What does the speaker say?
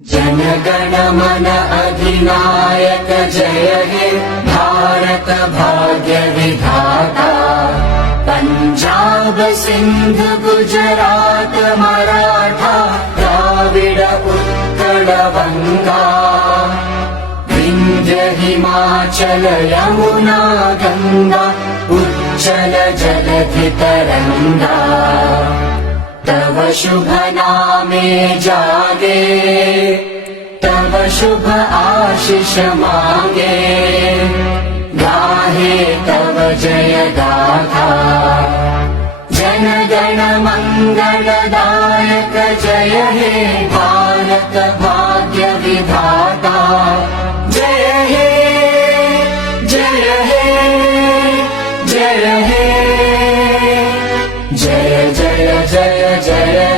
जनगण मन अधिनायक जय हे भारत भाग्य विधाता। पंजाब सिंध गुजरात मराठा द्राविड उत्कल बंगा। विंध्य हिमाचल यमुना गंगा उच्चल जलधि तरंगा। तव शुभ नामे जागे तव शुभ आशीष मांगे। गाहे तव जय गाथा जन गण मंगलदायक जय हे भारत भाग्य विधाता। जय हे जय हे जय हे जय जय जय जय